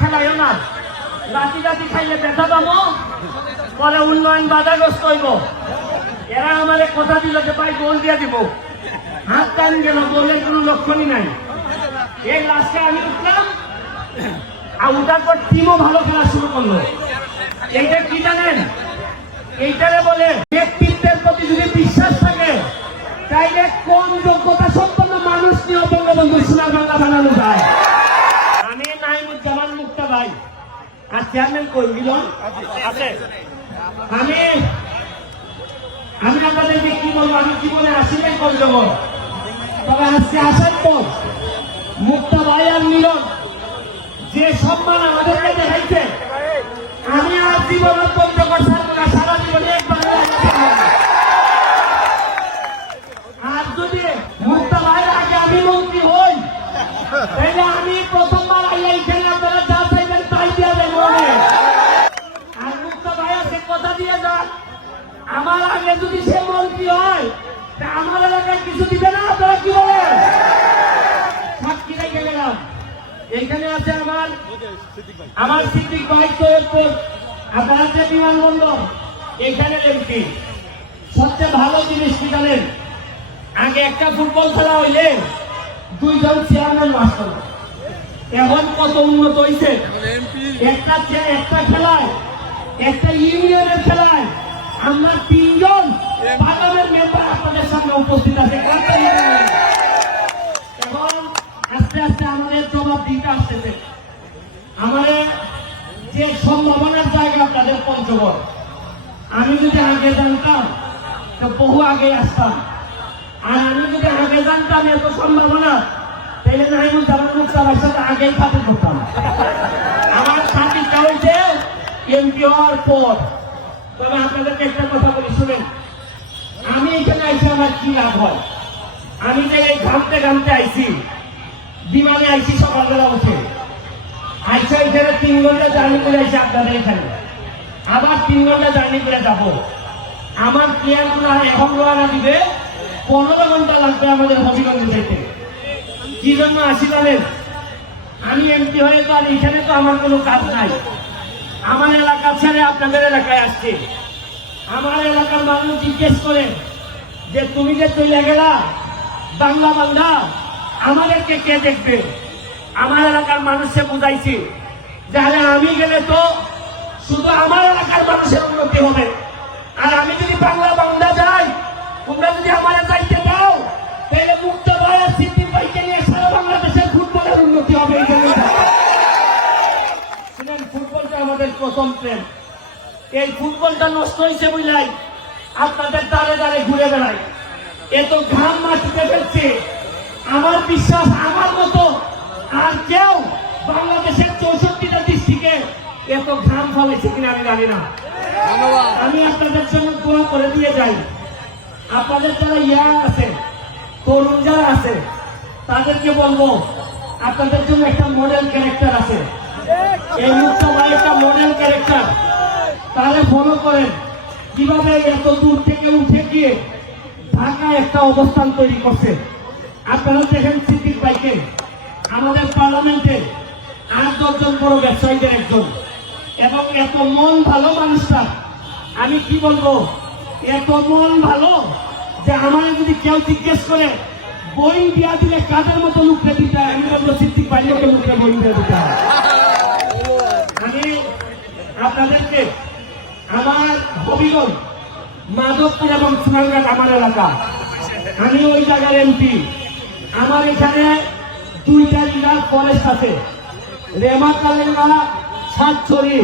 খেলাইও না। রাতি রাতি খাইলে ব্যথা পাবো, পরে উন্নয়ন বাধাগ্রস্ত হইব। এরা আমাদের কথা দিল যে, ভাই, গোল দিয়ে দিব। হাত টান গেল, গোলের কোনো লক্ষণই নাই। এই লাস্টে আমি উঠলাম, আর উঠার পর টিমও ভালো খেলা শুরু করল। এইটা কি জানেন? এইটারে বলে, ব্যক্তিত্বের প্রতি যদি বিশ্বাস থাকে, তাইলে কম যোগ্যতা সম্পন্ন মানুষ নিয়ে বঙ্গবন্ধু সোনার বাংলা বানানো যায়? ভাই আর চেয়ারম্যান কই? মিলন? আছে। আমি আমি আপনাদেরকে কি বলব? আমি জীবনে আসিলেন কম জগৎ তবে আজকে আসার পর মুক্তা ভাই আর মিলন যে সম্মান আমাদেরকে আমার আগে যদি সে মন্ত্রী হয়, তা আমার এলাকায় কিছু দিবে না, আপনারা কি বলেন? সাক্ষী রেখে গেলাম এখানে আছে আমার আমার সিদ্দিক ভাই সৈয়দপুর আপনার যে বিমানবন্দর, এখানে এমপি সবচেয়ে ভালো জিনিস কি জানেন? আগে একটা ফুটবল খেলা হইলে দুইজন চেয়ারম্যান মাস্টার এখন কত উন্নত হয়েছে একটা একটা খেলায়, একটা ইউনিয়নের খেলায় আমরা তিনজন পার্লামেন্ট মেম্বার আপনাদের সামনে উপস্থিত আছে। এখন আস্তে আস্তে আমাদের জবাব দিতে আসতেছে। আমাদের যে সম্ভাবনার জায়গা আপনাদের পঞ্চগড়। আমি যদি আগে জানতাম, তো বহু আগে আসতাম। আর আমি যদি আগে জানতাম এত সম্ভাবনা, তাহলে নাইমুল জামান মুক্তার সাথে আগেই খাতে করতাম। আমার সাথীটা হয়েছে এমপি হওয়ার পর তবে আপনাদেরকে একটা কথা বলি, শুনেন। আমি এখানে আইসি আমার কি লাভ হয়? আমি যে এই ঘামতে ঘামতে আইসি বিমানে আইছি সকালবেলা উঠে। আইসা এখানে তিন ঘণ্টা জার্নি করে আইসি আপনাদের এখানে। আবার তিন ঘণ্টা জার্নি করে যাব। আমার প্লেয়ারগুলো এখন রোয়ানা দিবে, পনেরো ঘণ্টা লাগবে আমাদের হবিগঞ্জে যেতে। কি জন্য আসি জানেন আমি এমপি হয়ে তো আর এখানে তো আমার কোনো কাজ নাই। আমার এলাকা ছেড়ে আপনাদের এলাকায় আসছে। আমার এলাকার মানুষ জিজ্ঞেস করে যে, তুমি যে চলে গেলা, বাংলা বাংলা আমাদেরকে কে দেখবে? আমার এলাকার মানুষকে বুঝাইছি যাহলে আমি গেলে তো শুধু আমার এলাকার মানুষের উন্নতি হবে। আর আমি যদি বাংলা বাংলা প্রথম প্রেম। এই ফুটবলটা নষ্ট হয়েছে বুঝলাই? আপনাদের দ্বারে দ্বারে ঘুরে বেড়াই। এত ঘাম মাটিতে ফেলছে। আমার বিশ্বাস আমার মতো আর কেউ বাংলাদেশের চৌষট্টিটা ডিস্ট্রিক্টে এত ঘাম ফলেছে কিনা আমি জানি না। আমি আপনাদের জন্য দোয়া করে দিয়ে যাই। আপনাদের যারা ইয়া আছে তরুণ যারা আছে তাদেরকে বলব আপনাদের জন্য একটা মডেল ক্যারেক্টার আছে। এই মুক্ত ভাই মডেল ক্যারেক্টার তাহলে ফলো করেন। কীভাবে এত দূর থেকে উঠে গিয়ে ঢাকায় একটা অবস্থান তৈরি করছে? আপনারা দেখেন সিদ্দিক ভাইকে। আমাদের পার্লামেন্টে আট দশজন বড় ব্যবসায়ীদের একজন। এবং এত মন ভালো মানুষটা, আমি কি বলব? এত মন ভালো যে আমার যদি কেউ জিজ্ঞেস করে, বই দিয়া দিলে কাদের মতো লুকতে দিতে? আমি বলব, সিদ্দিক ভাই লোকের মুখে বই দিয়ে দিতে হয়। আমি আপনাদেরকে আমার হবিগঞ্জ মাধবপুর এবং সুনারঘাট আমার এলাকা। আমি ওই জায়গার এমপি আমার এখানে দুইটা রিজার্ভ ফরেস্ট আছে। রেমা কালেঙ্গা সাতছড়ি।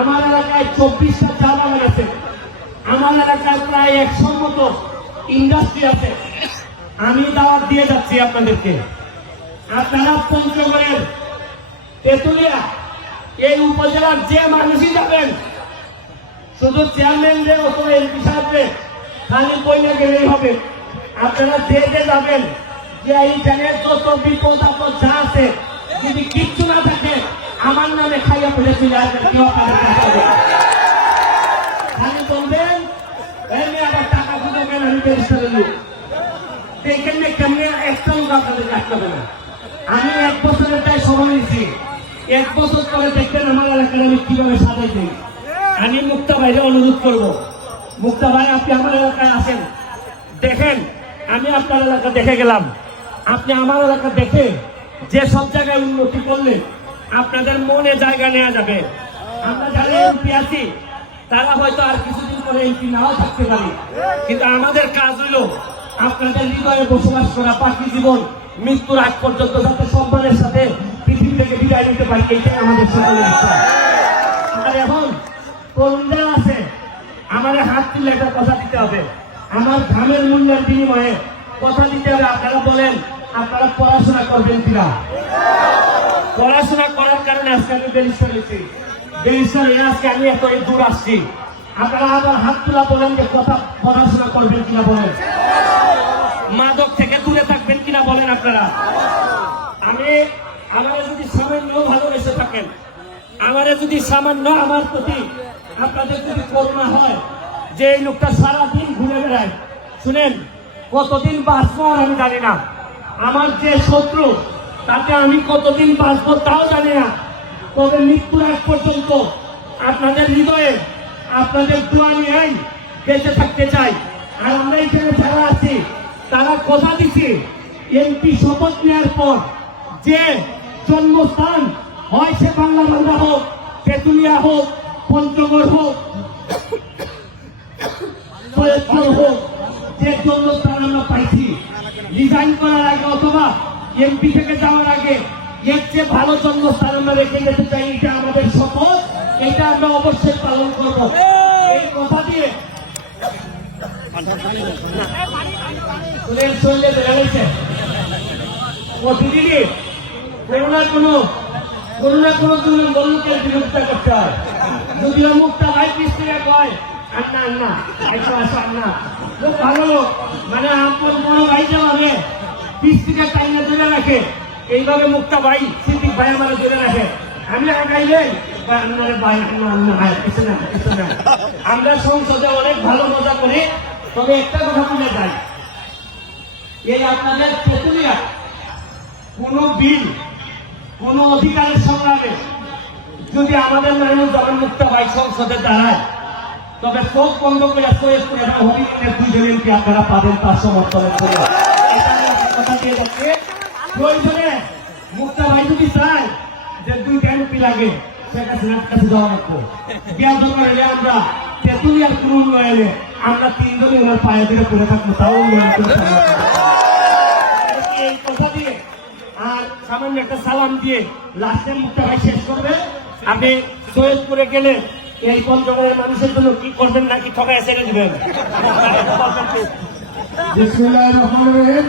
আমার এলাকায় চব্বিশটা চা বাগান আছে। আমার এলাকায় প্রায় একশো মতো ইন্ডাস্ট্রি আছে। আমি দাওয়াত দিয়ে যাচ্ছি আপনাদেরকে। আপনারা পঞ্চগড়ের তেতুলিয়া এই উপজেলার যে মানুষই যাবেন, শুধু চেয়ারম্যান রে অত এমপি সাহেবরে খালি বইলে গেলেই হবে। আপনারা যে যে যাবেন, যে এইখানে যত বিপদ আপদ যা আছে, যদি কিচ্ছু না থাকে, আমার নামে খাইয়া পড়ে চলে না। খালি বলবেন টাকা খুঁজে কেন আমি ব্যারিস্টারের লোক দেখেন না কেমনি লোক আপনাদের কাজ হবে না। আমি এক বছরের তাই সময় নিয়েছি। এক বছর পরে দেখবেন আমার এলাকার আমি কীভাবে সাজাই দিই। আমি মুক্তা ভাইরে অনুরোধ করব। মুক্তা ভাই, আপনি আমার এলাকায় আসেন। দেখেন, আমি আপনার এলাকা দেখে গেলাম। আপনি আমার এলাকা দেখে যে সব জায়গায় উন্নতি করলে আপনাদের মনে জায়গা নেওয়া যাবে। আমরা যারা এমপি আছি, তারা হয়তো আর কিছুদিন পরে এমপি নাও থাকতে পারি। কিন্তু আমাদের কাজ হইল আপনাদের হৃদয়ে বসবাস করা বাকি জীবন, মৃত্যুর আগ পর্যন্ত যাতে সম্মানের সাথে পৃথিবী থেকে বিদায় নিতে পারি এইটাই আমাদের সকলের আর এখন তরুণরা আছে? আমার হাত তুলে একটা কথা দিতে হবে। আমার ঘামের মূল্যের বিনিময়ে কথা দিতে হবে, আপনারা বলেন, আপনারা পড়াশোনা করবেন কিনা? পড়াশোনা করার কারণে আজকে আমি ব্যারিস্টার হয়েছি। ব্যারিস্টার হয়ে আজকে আমি এত দূর আসছি। আপনারা আবার হাত তোলা বলেন যে কথা পড়াশোনা করবেন কিনা বলেন। মাদক থেকে দূরে থাকবেন কিনা বলেন আপনারা। আমি আমারে যদি সামান্য ভালোবেসে থাকেন, আমারে যদি সামান্য আমার প্রতি আপনাদের যদি করুণা হয় যে এই লোকটা সারাদিন ঘুরে বেড়ায়, শুনেন, কতদিন বাঁচবো আর আমি জানি না। আমার যে শত্রু তাতে আমি কতদিন বাঁচবো তাও জানি না। তবে মৃত্যুর আগ পর্যন্ত আপনাদের হৃদয়ে, আপনাদের দোয়া নিয়ে বেঁচে থাকতে চাই। আর আমরা এখানে যারা আছি, তারা কথা দিচ্ছি এমপি শপথ নেওয়ার পর যে জন্মস্থান হয় সে বাংলা বাংলা হোক, তেতুলিয়া হোক, পঞ্চগড় হোক হোক, যে জন্মস্থান আমরা পাইছি। রিজাইন করার আগে অথবা এমপি থেকে যাওয়ার আগে এর চেয়ে ভালো জন্মস্থান আমরা রেখে যেতে চাই, এটা আমাদের শপথ, এটা আমরা অবশ্যই পালন করব। এই কথা দিয়ে প্রতিদিনই কোনো কোনো কোনো কোনো ভাই আন্না আন্না ভালো লোক। মানে ধরে রাখে। এইভাবে মুখটা ভাই, সিদ্দিক ভাই আমার ধরে রাখে। আমি আগাইলে আপনার ভাই, আন্না আন্না, ভাই কিছু না কিছু আমরা সংসদে অনেক ভালো মজা করি, তবে একটা কথা বলে যাই। এই আপনাদের তেতুলিয়া কোন বিল কোন অধিকারের সংগ্রামে যদি আমাদের জগন মুক্ত হয়, সংসদে দাঁড়ায়, তবে চোখ বন্ধ করে সৈয়দপুর এবং হবিগঞ্জের দুইজন এমপি আপনারা পাবেন তার সমর্থনের জন্য। মুক্তা ভাই যদি চায় যে দুইটা এমপি লাগে আমরা উন্নয়নে আমরা পায়ে ধরে পড়ে থাকব, তাও এই কথা সামান্য একটা সালাম দিয়ে লাস্টের মুখটা ভাই শেষ করবে। আপনি সৈয়দপুরে গেলে এই পঞ্চগড়ের মানুষের জন্য কি করবেন নাকি ঠকায় ছেড়ে দেবেন? বিসমিল্লাহির রহমানির রহিম।